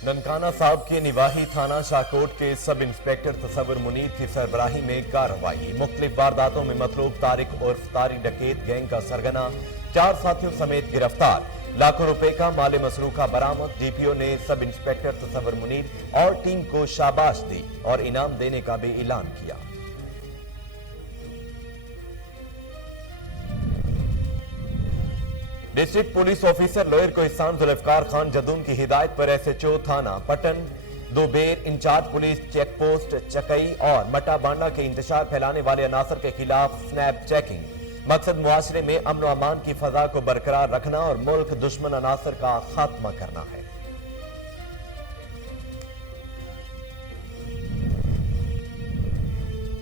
ननकाना साहब के निवाही थाना शाहकोट के सब इंस्पेक्टर तसव्वुर मुनीर की सरबराही में कार्रवाई। मुख्तलिफ वारदातों में मतलूब तारिक और तारी डकैत गैंग का सरगना 4 साथियों समेत गिरफ्तार। लाखों रुपए का माल मसरूका बरामद। डीपीओ ने सब इंस्पेक्टर तसव्वुर मुनीर और टीम को शाबाश दी और इनाम देने का भी ऐलान किया। डिस्ट्रिक्ट पुलिस ऑफिसर लॉयर को एहसान जुल्फकार खान जदून की हिदायत पर एसएचओ थाना Patan, Dober, incharge police check post Chakai और मटा बांडा के इंतशार फैलाने वाले अनासर के खिलाफ स्नैप चेकिंग। मकसद मुआशरे में अमन और अमान की फजा को बरकरार रखना और मुल्क दुश्मन अनासर का खात्मा करना है।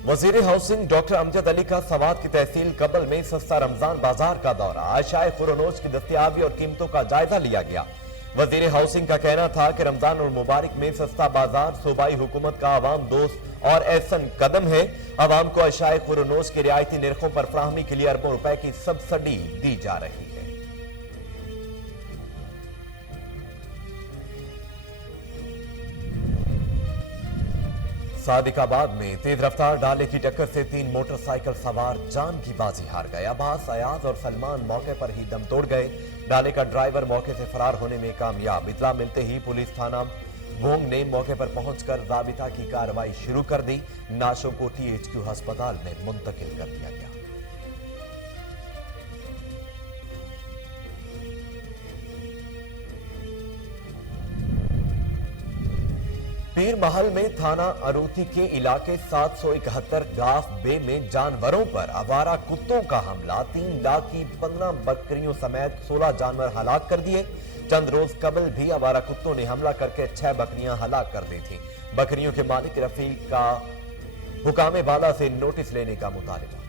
वजीर हाउसिंग डॉक्टर अमजद अली का सवात की तहसील कबल में सस्ता रमजान बाजार का दौरा। अशाए खुरोनोश की दस्तयाबी और कीमतों का जायजा लिया गया। वजीर हाउसिंग का कहना था कि रमजान और मुबारक में सस्ता बाजार सूबाई हुकूमत का आवाम दोस्त और एहसन कदम है। आवाम को अशाए खुरोनोश के रियायती निर्खों पर फराहमी के लिए अरबों रुपए की सब्सिडी दी जा रही है। सादिकाबाद में तेज रफ्तार डाले की टक्कर से 3 मोटरसाइकिल सवार जान की बाजी हार गए। अब्बास, अयाज और सलमान मौके पर ही दम तोड़ गए। डाले का ड्राइवर मौके से फरार होने में कामयाब। इतला मिलते ही पुलिस थाना भोंग ने मौके पर पहुंचकर राबिता की कार्रवाई शुरू कर दी। नाशों को टीएचक्यू अस्पताल में मुंतकिल कर दिया गया। पीर महल में थाना अरूती के इलाके 771 गाफ बे में जानवरों पर आवारा कुत्तों का हमला। 3 लाख की 15 बकरियों समेत 16 जानवर हलाक कर दिए। चंद रोज कबल भी आवारा कुत्तों ने हमला करके 6 बकरियां हलाक कर दी थी। बकरियों के मालिक रफीक का हुकामे बाला से नोटिस लेने का मुतालिबा।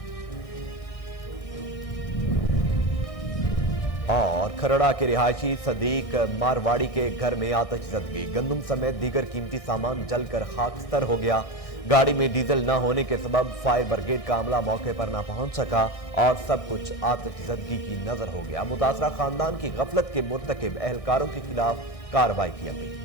और खरड़ा के रिहायशी सदीक मारवाड़ी के घर में आतिशज़दगी। गंदम समेत दीगर कीमती सामान जलकर खाकस्तर हो गया। गाड़ी में डीजल न होने के सबब फायर ब्रिगेड का अमला मौके पर न पहुंच सका और सब कुछ आतिशज़दगी की नजर हो गया। मुतासरा खानदान की गफलत के मुर्तकिब एहलकारों के खिलाफ कार्रवाई की अपील।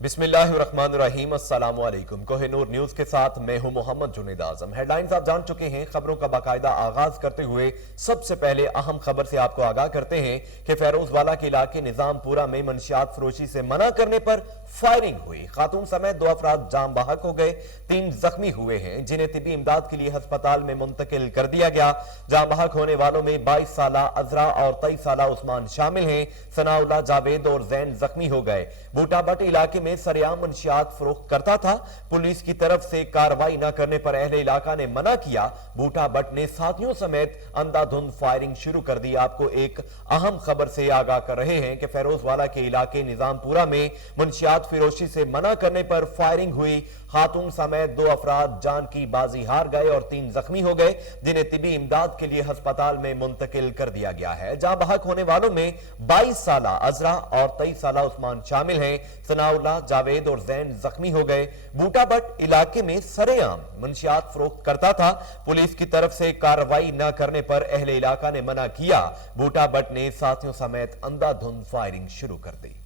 बिस्मिल्लाहिर्रहमानिर्रहीम, अस्सलामु अलैकुम। कोहिनूर न्यूज के साथ मैं हूं मोहम्मद जुनैद आजम। हेडलाइंस आप जान चुके हैं। खबरों का बाकायदा आगाज करते हुए सबसे पहले अहम खबर से आपको आगाह करते हैं कि फेरोजवाला के इलाके निजामपुरा में मंशियात फरोशी से मना करने पर फायरिंग हुई। खातून समेत 2 अफराद जाम बहक हो गए। 3 जख्मी हुए हैं जिन्हें तिबी इमदाद के लिए अस्पताल में मुंतकिल कर दिया गया। जाम बहक होने वालों में 22 साला अजरा और 23 साला उस्मान शामिल हैं। सनाउल्लाह, जावेद और जैन जख्मी हो गए। बूटाबट इलाके में सरेआम मंशियात फरोख्त करता था। पुलिस की तरफ से कार्रवाई न करने पर अहले इलाका ने मना किया। बूटाबट ने साथियों समेत अंधाधुंध फायरिंग शुरू कर दी। आपको एक अहम खबर से आगाह कर रहे हैं कि फेरोजवाला के इलाके निजामपुरा में मंशियात फिरोशी से मना करने पर फायरिंग हुई। खातून समेत 2 अफराद जान की बाजी हार गए और 3 जख्मी हो गए जिन्हें तिबी इमदाद के लिए अस्पताल में मुंतकिल कर दिया गया है। जां बहक होने वालों में 22 साला अजरा और 23 साला उस्मान शामिल हैं। सनाउल्लाह, जावेद और जैन जख्मी हो गए। बूटाबट इलाके में सरेआम मंशियात फरोख्त करता था। पुलिस की तरफ से कार्रवाई न करने पर अहले इलाका ने मना किया। बूटाबट ने साथियों समेत अंधाधुंध फायरिंग शुरू कर दी।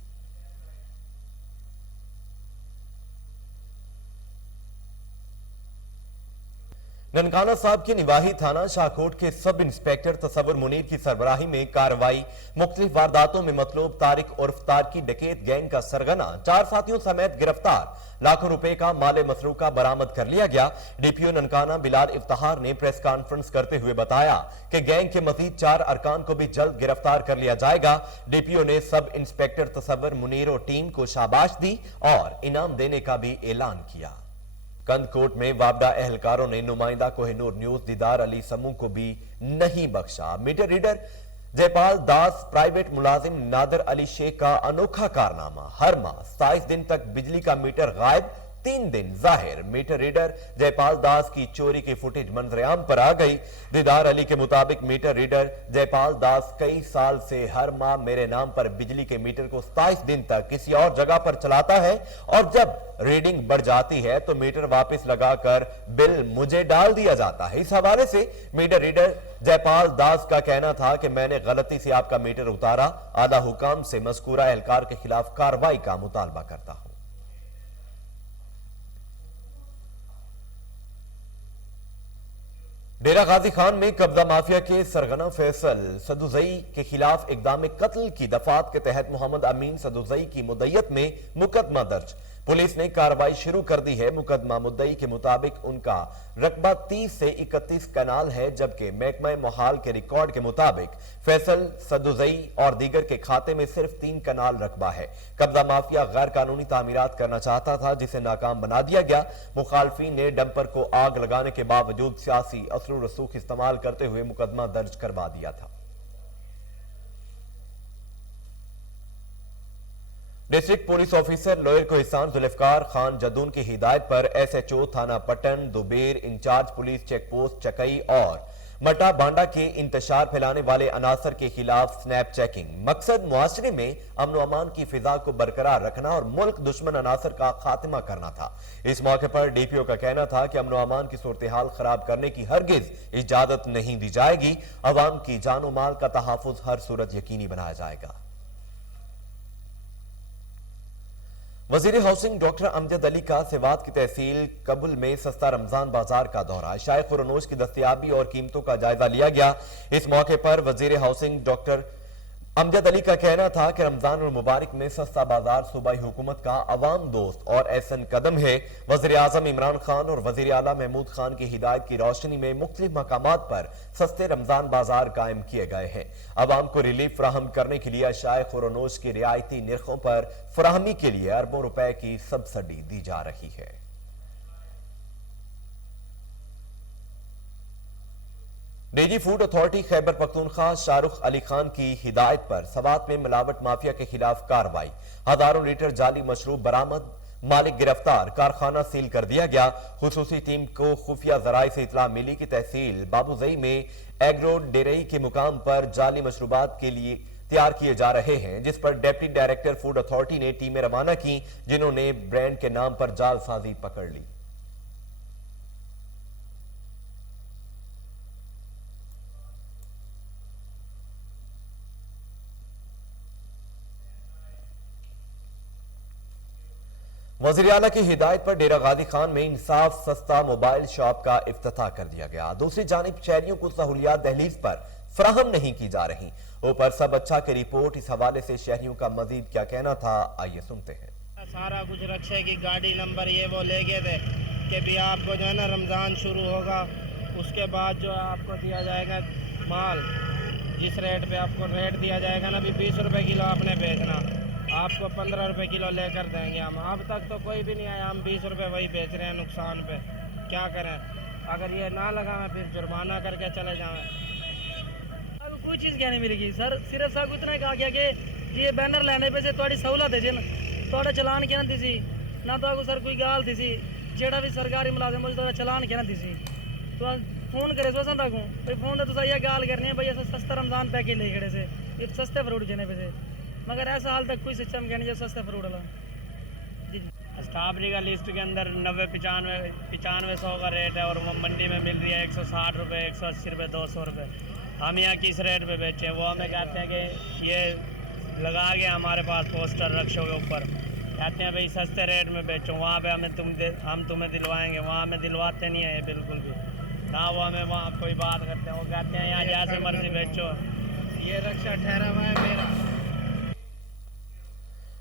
ननकाना साहब के निवाही थाना शाहकोट के सब इंस्पेक्टर तसव्वुर मुनीर की सरबराही में कार्रवाई। मुख्तलिफ वारदातों में मतलूब तारिक उर्फ तार की डकैत गैंग का सरगना 4 साथियों समेत गिरफ्तार। लाखों रुपए का माल मसरूका बरामद कर लिया गया। डीपीओ ननकाना बिलाल इफ्तिखार ने प्रेस कॉन्फ्रेंस करते हुए बताया कि गैंग के मजीद 4 अरकान को भी जल्द गिरफ्तार कर लिया जाएगा। डीपीओ ने सब इंस्पेक्टर तसव्वुर मुनीर और टीम को शाबाश दी और इनाम देने का भी ऐलान किया। कंदकोट में वापडा एहलकारों ने नुमाइंदा कोहिनूर न्यूज दीदार अली समूह को भी नहीं बख्शा। मीटर रीडर जयपाल दास, प्राइवेट मुलाजिम नादर अली शेख का अनोखा कारनामा। हर माह 27 दिन तक बिजली का मीटर गायब, 3 दिन जाहिर। मीटर रीडर जयपाल दास की चोरी की फुटेज मंजरेआम पर आ गई। दीदार अली के मुताबिक मीटर रीडर जयपाल दास कई साल से हर माह मेरे नाम पर बिजली के मीटर को 27 दिन तक किसी और जगह पर चलाता है और जब रीडिंग बढ़ जाती है तो मीटर वापस लगाकर बिल मुझे डाल दिया जाता है। इस हवाले से मीटर रीडर जयपाल दास का कहना था कि मैंने गलती से आपका मीटर उतारा, आला हुकाम से मज़कूरा एहलकार के खिलाफ कार्रवाई का मुतालबा करता हूं। डेरा गाजी खान में कब्जा माफिया के सरगना फैसल सदुजई के खिलाफ इक़दाम कत्ल की दफात के तहत मोहम्मद अमीन सदुजई की मुद्दत में मुकदमा दर्ज। पुलिस ने कार्रवाई शुरू कर दी है। मुकदमा मुद्दई के मुताबिक उनका रकबा 30 से 31 कनाल है, जबकि महकमा मोहाल के रिकॉर्ड के मुताबिक फैसल सदुजई और दीगर के खाते में सिर्फ 3 कनाल रकबा है। कब्जा माफिया गैर कानूनी तामीरात करना चाहता था, जिसे नाकाम बना दिया गया। मुखालफीन ने डंपर को आग लगाने के बावजूद सियासी असर रसूख इस्तेमाल करते हुए मुकदमा दर्ज करवा दिया था। डिस्ट्रिक्ट पुलिस ऑफिसर लोयर को एहसान जुल्फकार खान जदून की हिदायत पर एसएचओ थाना Pattan Dubair, incharge police check post Chakai और मटा बांडा के इंतशार फैलाने वाले अनासर के खिलाफ स्नैप चेकिंग। मकसद मुआशरे में अमन अमान की फिजा को बरकरार रखना और मुल्क दुश्मन अनासर का खात्मा करना था। इस मौके पर डीपीओ का कहना था कि अमन अमान की सूरत हाल खराब करने की हरगिज इजाजत नहीं दी जाएगी। अवाम की जानो माल का तहफ़्फ़ुज़ हर सूरत यकीनी बनाया जाएगा। वजीर हाउसिंग डॉक्टर अमजद अली का सिवात की तहसील कबुल में सस्ता रमजान बाजार का दौरा। शाय खुरनोश की दस्तयाबी और कीमतों का जायजा लिया गया। इस मौके पर वजीर हाउसिंग डॉक्टर अमजद अली का कहना था कि रमजान और मुबारक में सस्ता बाजार सूबाई हुकूमत का अवाम दोस्त और एहसन कदम है। वज़ीर आज़म इमरान खान और वज़ीर आला महमूद खान की हिदायत की रोशनी में मुख्तलिफ मकामात पर सस्ते रमजान बाजार कायम किए गए हैं। अवाम को रिलीफ फराहम करने के लिए अशाए खुरनोश की रियायती निर्खों पर फराहमी के लिए अरबों रुपए की सब्सिडी दी जा रही है। DG food authority Khyber Pakhtunkhwa Shahrukh Ali Khan की हिदायत पर सवात में मिलावट माफिया के खिलाफ कार्रवाई। हजारों लीटर जाली मशरूब बरामद, मालिक गिरफ्तार, कारखाना सील कर दिया गया। खुसूसी टीम को खुफिया जराए से इतला मिली कि तहसील बाबूजई में एग्रो डेयरी के मुकाम पर जाली मशरूबात के लिए तैयार किए जा रहे हैं, जिस पर डेप्टी डायरेक्टर फूड अथॉरिटी ने टीमें रवाना की, जिन्होंने ब्रांड के नाम पर जालसाजी पकड़ ली। वज़ीर आला की हिदायत पर डेरा गाजी खान में इंसाफ सस्ता मोबाइल शॉप का इफ्तिताह कर दिया गया। दूसरी जानिब शहरियों को सहूलियात दहलीज पर फराहम नहीं की जा रही। ऊपर सब अच्छा की रिपोर्ट। इस हवाले से शहरियों का मजीद क्या कहना था, आइए सुनते हैं। सारा कुछ रक्षा की गाड़ी नंबर ये वो ले गए थे कि भी आपको जो है ना रमज़ान शुरू होगा, उसके बाद जो आपको दिया जाएगा माल, जिस रेट पे आपको रेट दिया जाएगा ना, भी 20 रुपए किलो आपने बेचना, आपको 15 रुपए किलो लेकर देंगे हम। अब तक तो कोई भी नहीं आया, हम 20 रुपए वही बेच रहे हैं नुकसान पे। क्या करें, अगर ये ना लगा मैं फिर जुर्माना करके चले जाएं। कोई चीज़ क्या नहीं मिलेगी सर, सिर्फ साहब इतना कहा गया कि ये बैनर लेने पे से थोड़ी सहूलत है जी, थोड़ा चलान क्या ना थी ना, तो सर कोई गाल थी जेड़ा भी सरकारी मुलाजिम मुझे थोड़ा चलान क्या ना थी, तो फोन करे सो तक भाई फोन तो ये गाल करनी है भाई ऐसा सस्ता रमजान पैकेज ले खड़े से ये सस्ते फ्रूट देने पे से, मगर ऐसा हाल तक कोई सिस्टम क्या नहीं जो सस्ते फ्रूट वाला। स्ट्रॉबेरी का लिस्ट के अंदर 95-95-100 का रेट है और वो मंडी में मिल रही है 160 रुपये, 180 रुपये, 200 रुपये। हम यहाँ किस रेट पे बेचें? वो हमें कहते हैं कि ये लगा के हमारे पास पोस्टर रक्षों के ऊपर, कहते हैं भाई सस्ते रेट में बेचो, वहाँ पे हम तुम्हें दिलवाएंगे, वहाँ हमें दिलवाते नहीं है ये बिल्कुल भी ना। वो हमें वहाँ कोई बात करते हैं, वो कहते हैं यहाँ जैसे मर्जी बेचो, ये रक्षा ठहरा हुआ है मेरा।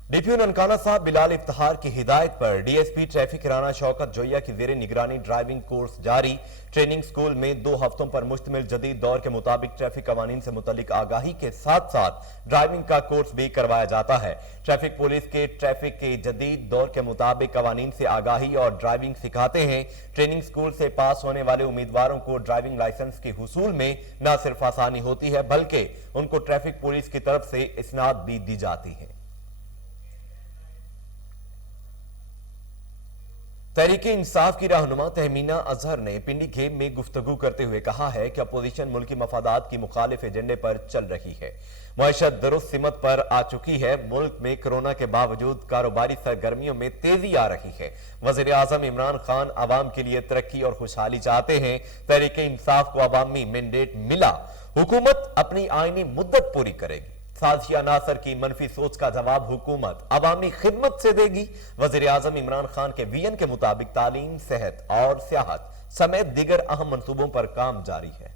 डीपीओ ननकाना साहब बिलाल इफ्तिखार की हिदायत पर डीएसपी ट्रैफिक राना शौकत जोया की जेर निगरानी ड्राइविंग कोर्स जारी। ट्रेनिंग स्कूल में 2 हफ्तों पर मुश्तमिल जदीद दौर के मुताबिक ट्रैफिक कवानीन से मुतल्लिक आगाही के साथ साथ ड्राइविंग का कोर्स भी करवाया जाता है। ट्रैफिक पुलिस के ट्रैफिक के जदीद दौर के मुताबिक कवानीन से आगाही और ड्राइविंग सिखाते हैं। ट्रेनिंग स्कूल से पास होने वाले उम्मीदवारों को ड्राइविंग लाइसेंस के हुसूल में न सिर्फ आसानी होती है बल्कि उनको ट्रैफिक पुलिस की तरफ से इस्नाद भी दी जाती है। तहरीक इंसाफ की रहनुमा तहमीना अजहर ने पिंडी खेम में गुफ्तगू करते हुए कहा है कि अपोजिशन मुल्की मफादात की मुखालिफ एजेंडे पर चल रही है। मईशत दुरुस्त सिमत पर आ चुकी है। मुल्क में कोरोना के बावजूद कारोबारी सरगर्मियों में तेजी आ रही है। वजीर आजम इमरान खान अवाम के लिए तरक्की और खुशहाली चाहते हैं। तहरीक इंसाफ को अवामी मैंडेट मिला, हुकूमत अपनी आईनी मुद्दत पूरी करेगी। साजिया नासर की मनफी सोच का जवाब हुकूमत अवामी खिदमत से देगी। वजीर आजम इमरान खान के विजन के मुताबिक तालीम, सेहत और सियाहत समेत दीगर अहम मंसूबों पर काम जारी है।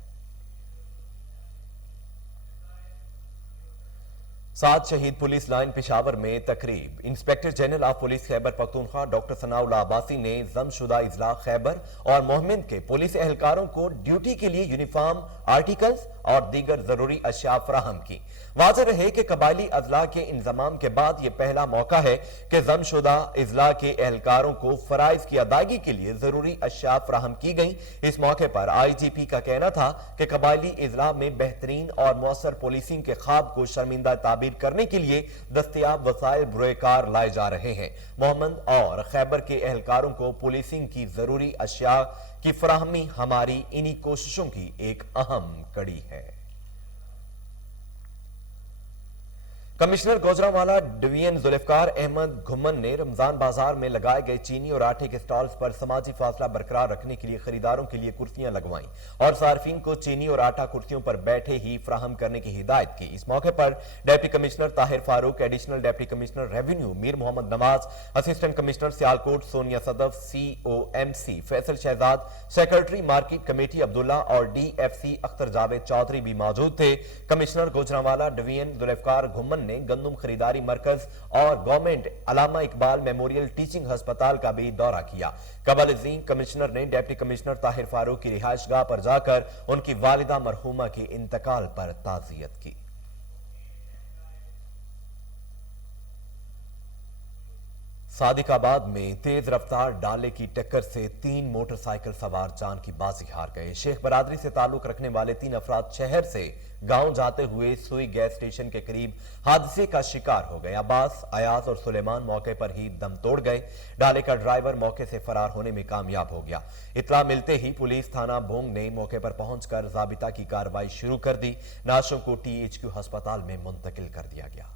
7 शहीद पुलिस लाइन पेशावर में तकरीब। Inspector general of police Khyber Pakhtunkhwa doctor Sanaullah Abbasi ने जमशुदा इजला खैबर और मोहम्मद के पुलिस एहलकारों को ड्यूटी के लिए यूनिफॉर्म, आर्टिकल्स और दीगर जरूरी अशिया फराहम की। वाज़ेह रहे कि कबायली अजला के इंतजाम के बाद यह पहला मौका है कि जमशुदा इजला के एहलकारों को फराइज की अदायगी के लिए जरूरी अशिया फराहम की गई। इस मौके पर IGP का कहना था कि कबायली इजला में बेहतरीन और मौसर पुलिसिंग के ख्वाब को शर्मिंदा ताबीर करने के लिए दस्तयाब वसाइल बुरेकार लाए जा रहे हैं। मोहम्मद और खैबर के एहलकारों को पुलिसिंग की जरूरी अशिया की फराहमी हमारी इन्हीं कोशिशों की एक अहम कड़ी है। कमिश्नर गुजरांवाला डिवीजन जुल्फकार अहमद घुम्मन ने रमजान बाजार में लगाए गए चीनी और आटे के स्टॉल्स पर समाजी फासला बरकरार रखने के लिए खरीदारों के लिए कुर्सियां लगवाईं और सार्फिन को चीनी और आटा कुर्सियों पर बैठे ही फ्राहम करने की हिदायत की। इस मौके पर deputy commissioner Tahir Farooq, additional deputy commissioner revenue Mir Mohammad Nawaz, assistant commissioner Sialkot Sonia Sadaf, COMC Faisal Shahzad, secretary market committee Abdullah और DFC अख्तर जावेद चौधरी भी मौजूद थे। कमिश्नर गुजरांवाला डिवीजन जुल्फकार घुम्मन ने गंदुम खरीदारी मरकज और government Allama Iqbal memorial teaching अस्पताल का भी दौरा किया। कबल अज़ीम कमिश्नर ने डिप्टी कमिश्नर ताहिर फारूक की रिहाइशगाह पर जाकर उनकी वालिदा मरहूमा के इंतकाल पर ताज़ियत की। सादिकाबाद में तेज रफ्तार डाले की टक्कर से 3 मोटरसाइकिल सवार जान की बाजी हार गए। शेख बरादरी से ताल्लुक रखने वाले 3 अफराद शहर से गांव जाते हुए सुई गैस स्टेशन के करीब हादसे का शिकार हो गए। अब्बास, अयाज और सुलेमान मौके पर ही दम तोड़ गए। डाले का ड्राइवर मौके से फरार होने में कामयाब हो गया। इत्तला मिलते ही पुलिस थाना भोंग ने मौके पर पहुंचकर जाबिता की कार्रवाई शुरू कर दी। नाशों को THQ अस्पताल में मुंतकिल कर दिया गया।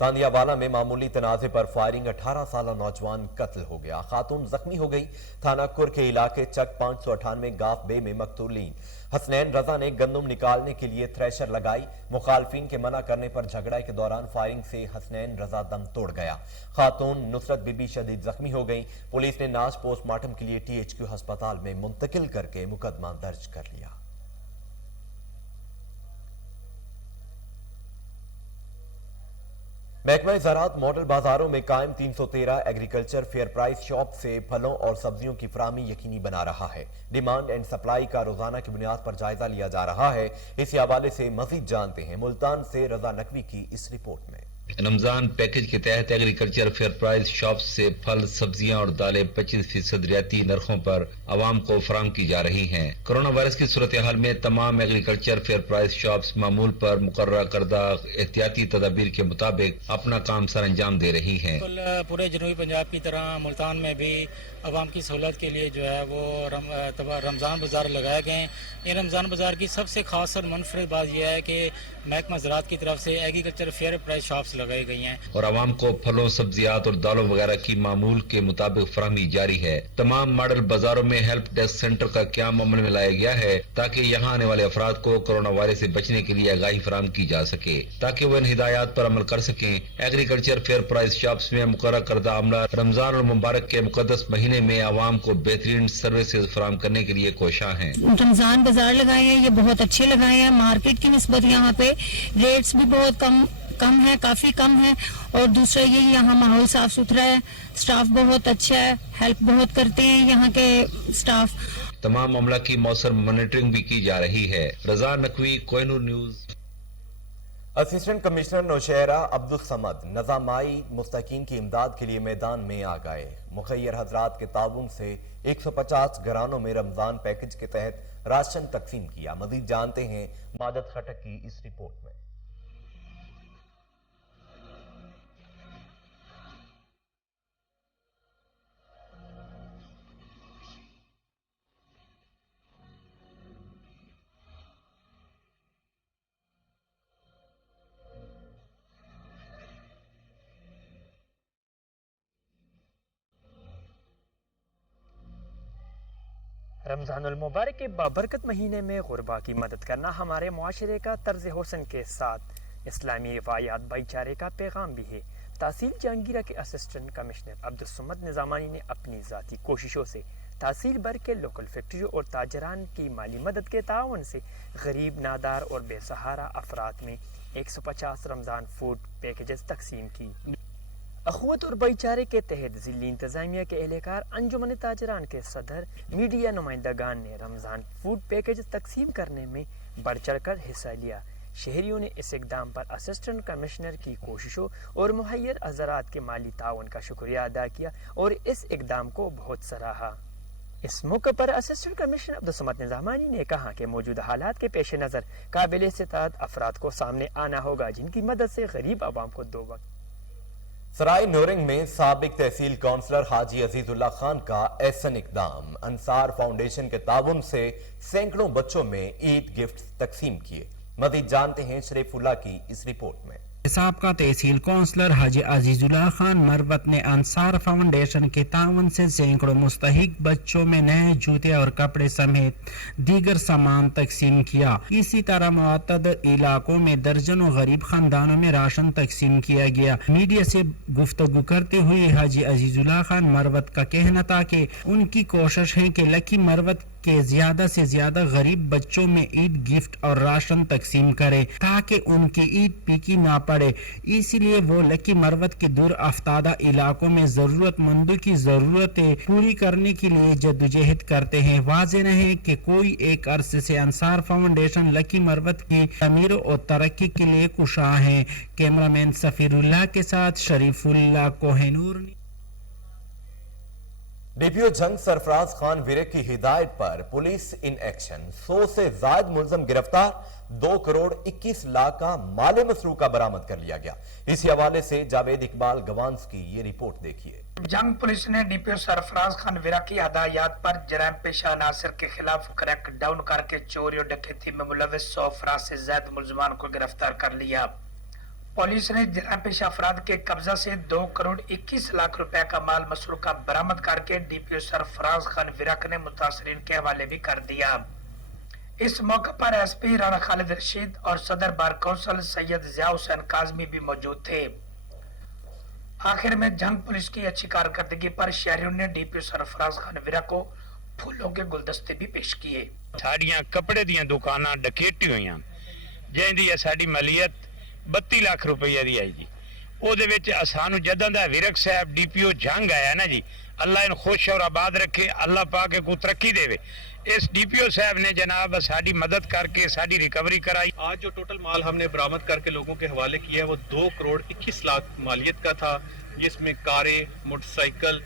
तांदियावाला में मामूली तनाजे पर फायरिंग, 18 साल नौजवान कत्ल हो गया, खातून जख्मी हो गई। थाना कुर के इलाके चक 598 गाफ बे में मकतूलीन हसनैन रजा ने गंदुम निकालने के लिए थ्रेशर लगाई। मुखालफिन के मना करने पर झगड़ा के दौरान फायरिंग से हसनैन रजा दम तोड़ गया। खातून नुसरत बीबी शदीद जख्मी हो गई। पुलिस ने नाश पोस्टमार्टम के लिए THQ अस्पताल में मुंतकिल करके मुकदमा दर्ज कर लिया। महकमा ज़राअत मॉडल बाजारों में कायम 313 एग्रीकल्चर फेयर प्राइस शॉप से फलों और सब्जियों की फराहमी यकीनी बना रहा है। डिमांड एंड सप्लाई का रोजाना की बुनियाद पर जायजा लिया जा रहा है। इसी हवाले से मजीद जानते हैं मुल्तान से रजा नकवी की इस रिपोर्ट में। रमजान पैकेज के तहत एग्रीकल्चर फेयर प्राइस शॉप से फल, सब्जियां और दालें 25% रियायती नरखों पर आवाम को फराहम की जा रही हैं। कोरोना वायरस की सूरत हाल में तमाम एग्रीकल्चर फेयर प्राइस शॉप्स मामूल पर मुकर्रर करदा एहतियाती तदाबीर के मुताबिक अपना काम सर अंजाम दे रही हैं। पूरे जनूबी पंजाब की तरह मुल्तान में भी आवाम की सहूलत के लिए जो है वो रमज़ान बाजार लगाए गए हैं। इन रमज़ान बाजार की सबसे खास और मुनफरिद बात यह है कि महकमा ज़राअत की तरफ से एग्रीकल्चर फेयर प्राइस शॉप्स लगाई गई हैं और आवाम को फलों, सब्जियात और दालों वगैरह की मामूल के मुताबिक फराहमी जारी है। तमाम मॉडल बाजारों में हेल्प डेस्क सेंटर का क्याम अमल में लाया गया है ताकि यहाँ आने वाले अफराद को कोरोना वायरस से बचने के लिए आगाही फराहम की जा सके ताकि वो इन हिदायत पर अमल कर सकें। एग्रीकल्चर फेयर प्राइस शॉप्स में मुकर्रर करदा अमला रमजान और मुबारक के मुकद्दस महीने में आवाम को बेहतरीन सर्विसेज फराहम करने के लिए कोशां हैं। रमजान बाजार लगाए हैं, ये बहुत अच्छे लगाए हैं। मार्केट की निस्बत यहाँ पे रेट्स भी बहुत कम है, काफी कम है। और दूसरा ये यहाँ माहौल साफ सुथरा है, स्टाफ बहुत अच्छा है, हेल्प बहुत करते हैं यहाँ के स्टाफ। तमाम अमला की मौसर मॉनिटरिंग भी की जा रही है। Raza Naqvi, Kohinoor news. Assistant commissioner Nowshera Abdul Samad नज़ामाई मुस्तकीन की इमदाद के लिए मैदान में आ गए। मुखैर हजरात के ताउन से 150 घरानों में रमजान पैकेज के तहत राशन तकसीम किया। मजीद जानते हैं मादत खटक की इस रिपोर्ट में। رمضان المبارک کے بابرکت مہینے میں غربا کی مدد کرنا ہمارے معاشرے کا طرز حسن کے ساتھ اسلامی روایات بھائی چارے کا پیغام بھی ہے۔ تحصیل جہانگیرہ کے اسسٹنٹ کمشنر عبدالصمد نظامانی نے اپنی ذاتی کوششوں سے تحصیل بھر کے لوکل فیکٹریوں اور تاجران کی مالی مدد کے تعاون سے غریب، نادار اور بے سہارا افراد میں 150 رمضان فوڈ پیکیجز تقسیم کی۔ اخوت اور بھائی چارے کے تحت ضلعی انتظامیہ کے اہلکار، انجمن تاجران کے صدر، میڈیا نمائندگان نے رمضان فوڈ پیکیج تقسیم کرنے میں بڑھ چڑھ کر حصہ لیا۔ شہریوں نے اس اقدام پر اسسٹنٹ کمشنر کی کوششوں اور مہیر حضرات کے مالی تعاون کا شکریہ ادا کیا اور اس اقدام کو بہت سراہا۔ اس موقع پر اسسٹنٹ کمشنر عبدالصمد نظامانی نے کہا کہ موجودہ حالات کے پیش نظر قابل استطاعت افراد کو سامنے آنا ہوگا جن کی مدد سے غریب عوام کو دو وقت۔ سرائے نورنگ میں سابق تحصیل کونسلر حاجی عزیز اللہ خان کا احسن اقدام، انصار فاؤنڈیشن کے تعاون سے سینکڑوں بچوں میں عید گفٹ تقسیم کیے۔ مزید جانتے ہیں شریف اللہ کی اس رپورٹ میں۔ سابقہ تحصیل کونسلر حاجی عزیز اللہ خان مروت نے انصار فاؤنڈیشن کے تعاون سے سینکڑوں مستحق بچوں میں نئے جوتے اور کپڑے سمیت دیگر سامان تقسیم کیا۔ اسی طرح متعدد علاقوں میں درجنوں غریب خاندانوں میں راشن تقسیم کیا گیا۔ میڈیا سے گفتگو کرتے ہوئے حاجی عزیز اللہ خان مروت کا کہنا تھا کہ ان کی کوشش ہے کہ لکی مروت کے زیادہ سے زیادہ غریب بچوں میں عید گفٹ اور راشن تقسیم کرے تاکہ ان کی عید پیکی نہ پڑے۔ اسی لیے وہ لکی مروت کے دور افتادہ علاقوں میں ضرورت مندوں کی ضرورتیں پوری کرنے کے لیے جدوجہد کرتے ہیں۔ واضح نہیں کہ کوئی ایک عرصے سے انصار فاؤنڈیشن لکی مروت کی تعمیر اور ترقی کے لیے کوشاں ہے۔ کیمرہ مین سفیر اللہ کے ساتھ شریف اللہ کوہنور۔ ڈی پی او جنگ سرفراز خان ویرک کی ہدایت پر پولیس ان ایکشن، 100 سے زائد ملزم گرفتار، 2 کروڑ 21 لاکھ کا مال مسروقہ برآمد کر لیا گیا۔ اسی حوالے سے جاوید اقبال گوانس کی یہ رپورٹ دیکھیے۔ جنگ پولیس نے ڈی پی او سرفراز خان ویرک کی ہدایات پر جرائم پیشہ عناصر کے خلاف کریک ڈاؤن کر کے چوری اور ڈکیتی میں ملوث 100 افراد سے زائد ملزمان کو گرفتار کر لیا۔ پولیس نے جرائم پیشہ افراد کے قبضہ سے 2 کروڑ 21 لاکھ روپے کا مال مسروقہ برآمد کر کے ڈی پی او سرفراز خان ویرک نے متاثرین کے حوالے بھی کر دیا۔ اس موقع پر ایس پی رانا خالد رشید اور صدر بار کونسل سید ضیاء حسین کاظمی بھی موجود تھے۔ آخر میں جنگ پولیس کی اچھی کارکردگی پر شہریوں نے ڈی پی او سرفراز خان ویرک کو پھولوں کے گلدستے بھی پیش کیے۔ ساڑیاں کپڑے دیاں دکاناں ڈکیٹی ہوئیاں جن دی ساڈی مالیت 32 لاکھ روپیہ دی آئی جی۔ او دے وچ سانو جداں دا ویرک صاحب ڈی پی او جنگ آیا نا جی، اللہ ان خوش اور آباد رکھے، اللہ پاک کو ترقی دے وے۔ اس ڈی پی او صاحب نے جناب ساڈی مدد کر کے ساڈی ریکوری کرائی۔ آج جو ٹوٹل مال ہم نے برآمد کر کے لوگوں کے حوالے کیا ہے وہ 2 کروڑ 21 لاکھ مالیت کا تھا، جس میں کاریں، موٹر سائیکل،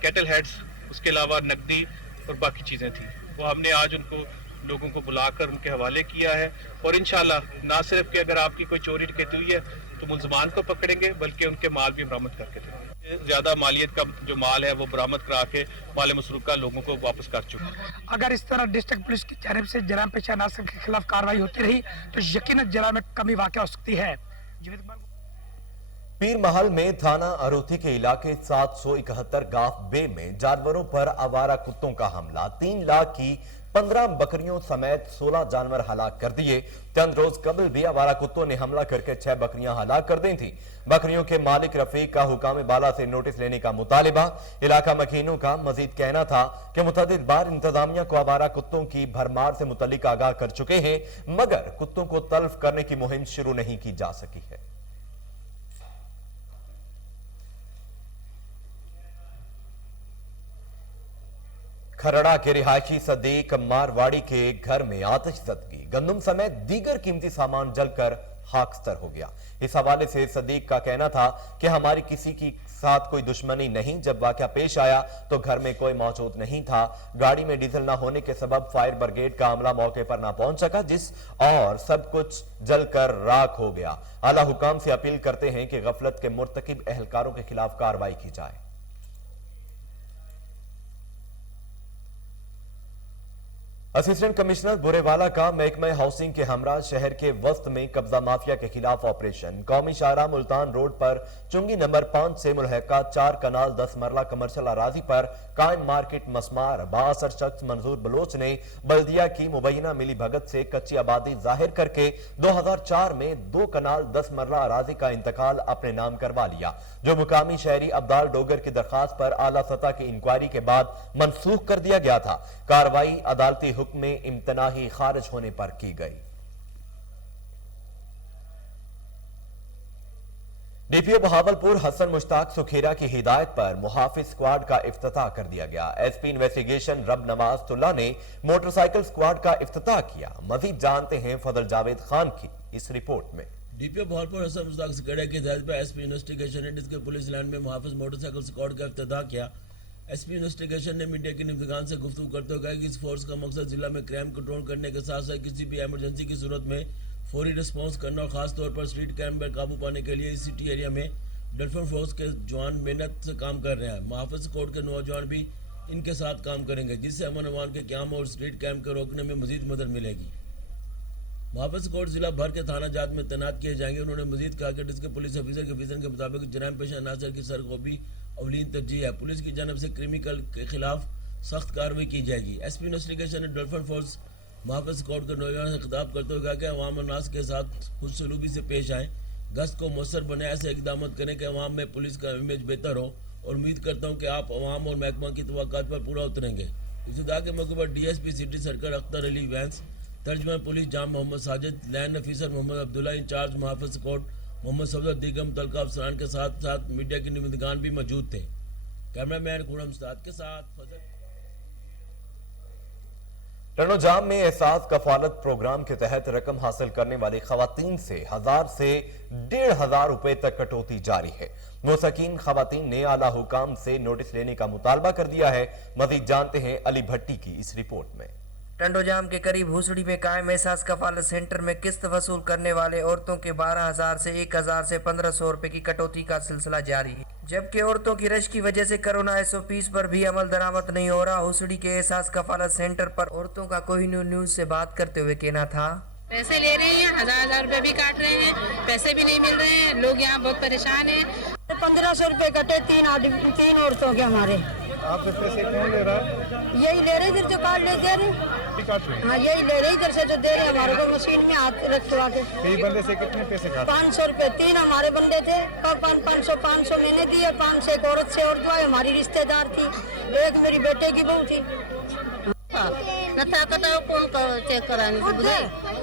کیٹل ہیڈز، اس کے علاوہ نقدی اور باقی چیزیں تھیں۔ وہ ہم نے آج ان کو لوگوں کو بلا کر ان کے حوالے کیا ہے، اور انشاءاللہ نہ صرف کہ اگر آپ کی کوئی چوری ڈکیتی ہوئی ہے تو ملزمان کو پکڑیں گے، بلکہ ان کے مال بھی برآمد کر کے دیں گے۔ زیادہ مالیت کا جو مال ہے وہ برآمد کرا کے مال مسروقہ لوگوں کو واپس کر چکے ہیں۔ اگر اس طرح ڈسٹرکٹ پولیس کی جانب سے جرائم پیشہ عناصر کے خلاف کارروائی ہوتی رہی تو یقیناً جرائم میں کمی واقع ہو سکتی ہے۔ پیر محل میں تھانہ اروتھی کے علاقے 771 گاف بے میں جانوروں پر آوارہ کتوں کا حملہ، 3 لاکھ کی 15 بکریوں سمیت 16 جانور ہلاک کر دیے۔ چند روز قبل بھی آوارہ کتوں نے حملہ کر کے 6 بکریاں ہلاک کر دی تھیں۔ بکریوں کے مالک رفیق کا حکام بالا سے نوٹس لینے کا مطالبہ۔ علاقہ مکینوں کا مزید کہنا تھا کہ متعدد بار انتظامیہ کو آوارہ کتوں کی بھرمار سے متعلق آگاہ کر چکے ہیں، مگر کتوں کو تلف کرنے کی مہم شروع نہیں کی جا سکی ہے۔ کھرڑا کے رہائشی صدیق مارواڑی کے گھر میں آتش زدگی، گندم سمیت دیگر قیمتی سامان جل کر خاکستر ہو گیا۔ اس حوالے سے صدیق کا کہنا تھا کہ ہماری کسی کی ساتھ کوئی دشمنی نہیں، جب واقعہ پیش آیا تو گھر میں کوئی موجود نہیں تھا۔ گاڑی میں ڈیزل نہ ہونے کے سبب فائر بریگیڈ کا عملہ موقع پر نہ پہنچ سکا، جس اور سب کچھ جل کر راکھ ہو گیا۔ اعلیٰ حکام سے اپیل کرتے ہیں کہ غفلت کے مرتکب اہلکاروں کے خلاف کارروائی کی جائے۔ असिस्टेंट कमिश्नर बुरेवाला का महकमा हाउसिंग के हमरा शहर के वस्त में कब्जा माफिया के खिलाफ ऑपरेशन। कौमी शाहरा मुल्तान रोड पर चुंगी नंबर 5 से मुल्हका 4 कनाल 10 मरला कमर्शियल अराजी पर कायम मार्केट मस्मार बासर शख्स मंजूर बलोच ने बल्दिया की मुबैना मिली भगत से कच्ची आबादी जाहिर करके 2004 में 2 कनाल 10 मरला अराजी का इंतकाल अपने नाम करवा लिया, जो मुकामी शहरी अब्दाल डोगर की दरखास्त पर आला सतह की इंक्वायरी के बाद मनसूख कर दिया गया था। कार्रवाई अदालती हुक्म में इम्तनाही खारिज होने पर की गई। डीपीओ बहावलपुर हसन मुश्ताक सुखेरा की हिदायत पर मुहाफिज स्क्वाड का इफ्तिताह कर दिया गया। एसपी इन्वेस्टिगेशन रब नवाजुल्लाह ने मोटरसाइकिल स्क्वाड का इफ्तिताह किया। मजीद जानते हैं फजल जावेद खान की इस रिपोर्ट में। डीपीओ बहावलपुर हसन मुश्ताक सुखेरा की हिदायत पर एसपी इन्वेस्टिगेशन ने डिस्ट्रिक्ट पुलिस लाइन में मुहाफिज मोटरसाइकिल स्क्वाड का इफ्तिताह किया। एसपी इन्वेस्टिगेशन ने मीडिया के निगरान से गुफ्तगू करते हुए कहा कि इस फोर्स का मकसद जिला में क्राइम कंट्रोल करने के साथ साथ किसी भी एमरजेंसी की सूरत में फौरी रिस्पांस करना और खास तौर पर स्ट्रीट क्राइम पर काबू पाने के लिए सिटी एरिया में डिफेंस फोर्स के जवान मेहनत से काम कर रहे हैं। मुहाफिज कोर्ट के नौजवान भी इनके साथ काम करेंगे, जिससे अमन अमान के क्याम और स्ट्रीट क्राइम को रोकने में मजीद मदद मिलेगी। मुहाफिज कोर्ट जिला भर के थाना जात में तैनात किए जाएंगे। उन्होंने मजीद कहा कि डिस्ट्रिक्ट पुलिस ऑफिसर के विजन के मुताबिक जराइम पेशा अनासर की सरगोबी अवलीन तरजीह है। पुलिस की जानब से क्रिमिनल के खिलाफ सख्त कार्रवाई की जाएगी। एसपी इन्वेस्टिगेशन ने डॉल्फिन फोर्स मुहाफिज कोर्ट के नौजवान से खिताब करते हुए कहा कि अवाम नास के साथ खुदसलूबी से पेश आएँ, गश्त को मौसर बनाए, ऐसे इकदाम करें कि अवाम में पुलिस का इमेज बेहतर हो और उम्मीद करता हूँ कि आप अवाम और महकमा की तवक्कात पर पूरा उतरेंगे। इब्तिदा के मौके पर DSP city circle Akhtar Ali Wains, तर्जमान police Jam Mohammad Sajid, land officer Mohammad Abdullah, incharge मुहाफिज कोर्ट मोहम्मद सफदर, दीगर मुतल्लिका अफसरान के साथ साथ मीडिया के नुमाइंदगान भी मौजूद थे। कैमरामैन खुरम उस्ताद के साथ फजल। टनोजाम में एहसास कफालत प्रोग्राम के तहत रकम हासिल करने वाली खवातीन से 1000 से 1500 रुपए तक कटौती जारी है। मुस्तकीन खवातीन ने आला हुकाम से नोटिस लेने का मुतालबा कर दिया है। मजीद जानते हैं अली भट्टी की इस रिपोर्ट में। टंडोजाम के करीब हुसड़ी में कायम एहसास कफालत सेंटर में किस्त वसूल करने वाले औरतों के 12,000 से 1,000 से 1,500 रुपए की कटौती का सिलसिला जारी है, जबकि औरतों की रश की वजह से कोरोना SOPs पर भी अमल दरामद नहीं हो रहा। हुसड़ी के एहसास कफालत सेंटर पर औरतों का कोहिनूर न्यूज से बात करते हुए कहना था, पैसे ले रहे हैं, 1000 रुपए भी काट रहे हैं, पैसे भी नहीं मिल रहे हैं, लोग यहाँ बहुत परेशान हैं। 1500 रुपए कटे तीन औरतों के हमारे। आपसे पैसे कौन ले रहा है? यही ले रहे इधर जो कार्ड ले दे रहे। हाँ यही ले रहे इधर से जो दे रहे हमारे को मशीन में हाथ रखवा के। एक बंदे से कितने पैसे काटे? 500 रुपए, 3 हमारे बंदे थे, 500 मैंने दिए, 500 एक औरत से और 2 हमारी रिश्तेदार थी, एक मेरी बेटे की बहू थी। नथा कटाओ कौन चेक कराने को बुझे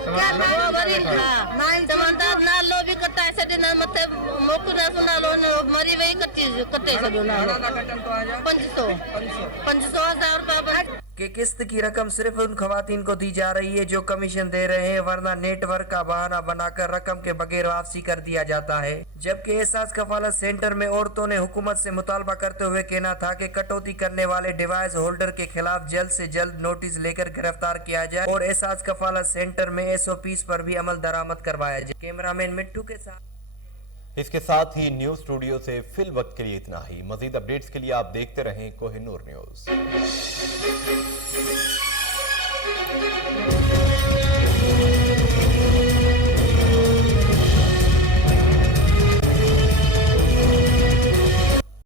क्या ना मरी हां तमंता ना लो भी कटा ऐसे ना मत मोक ना सुना लो मरी वही कटे से ना 500,000 रुपए कि किस्त की रकम सिर्फ उन खवातीन को दी जा रही है जो कमीशन दे रहे हैं, वरना नेटवर्क का बहाना बनाकर रकम के बगैर वापसी कर दिया जाता है। जबकि एहसास कफालत सेंटर में औरतों ने हुकूमत से मुतालबा करते हुए कहना था कि कटौती करने वाले डिवाइस होल्डर के खिलाफ जल्द से जल्द नोटिस लेकर गिरफ्तार किया जाए और एहसास कफालत सेंटर में SOPs पर भी अमल दरामद करवाया जाए। कैमरामैन मिट्टू के साथ। इसके साथ ही न्यूज स्टूडियो से फिल वक्त के लिए इतना ही। मजीद अपडेट्स के लिए आप देखते रहें कोहिनूर न्यूज।